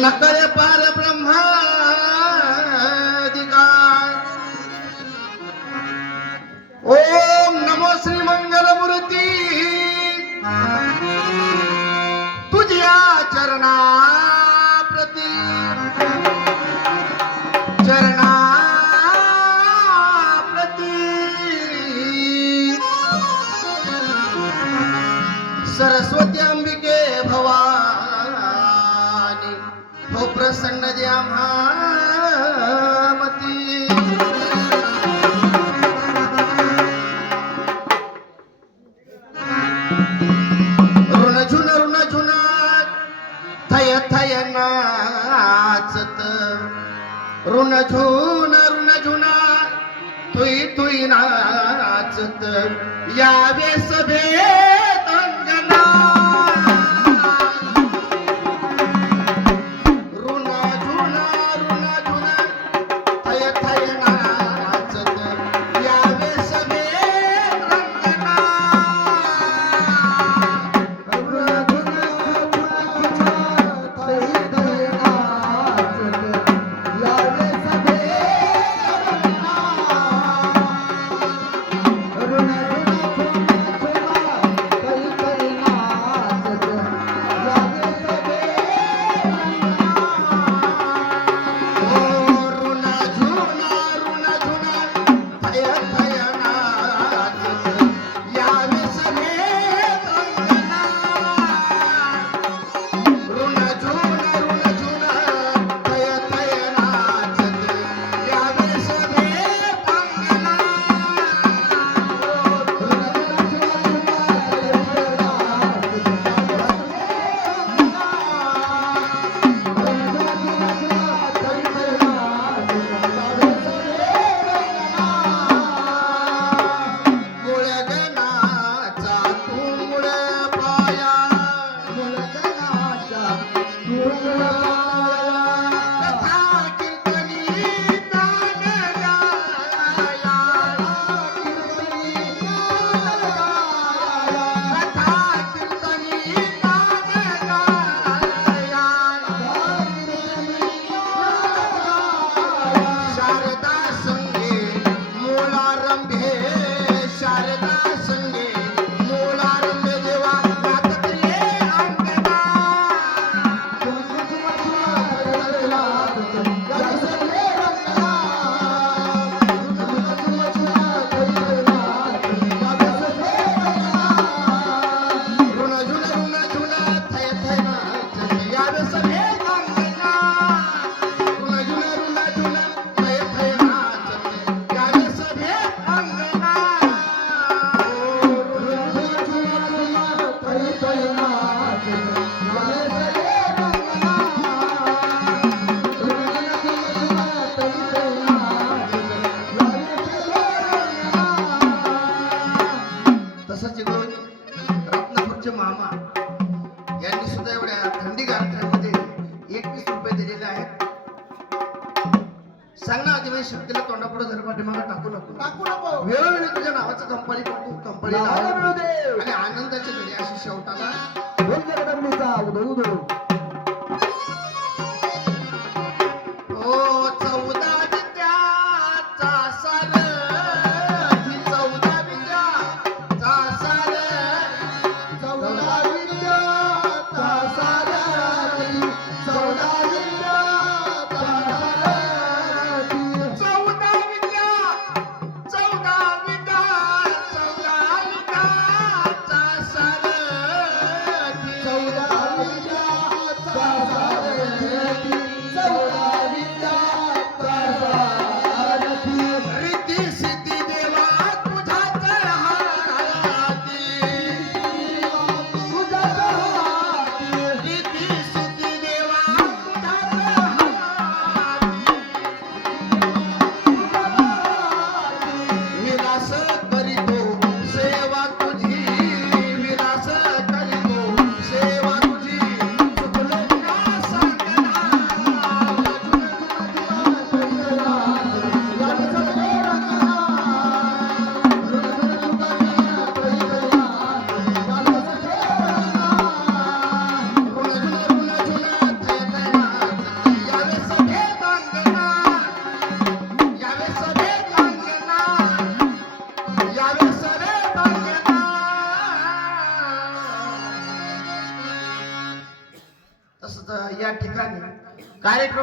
नकरे पार ब्रह्माधिकार ओम नमो श्री मंगलमूर्ती तुझ्या चरणा प्रती चरणा प्रती सरस्वती अंबिके भवानी हो प्रसन्न द्या ऋण झुन ऋण झुन थय थय नाचत. ऋण झुन ऋण झुन तुई तुई नाचत. यावे सभे एवढ्या थंडी गारठ्यामध्ये एकवीस रुपये दिलेले आहेत. सांग ना आधी शक्तीला तोंडापुढे धर पाठीमागं टाकू नको. टाकू नको. वेळोवेळी तुझ्या नावाचं कंपनी टाकू कंपनी. आणि आनंदाच्या घरी अशी शेवटाला. जगदंबेचा Sir. कार्यक्रम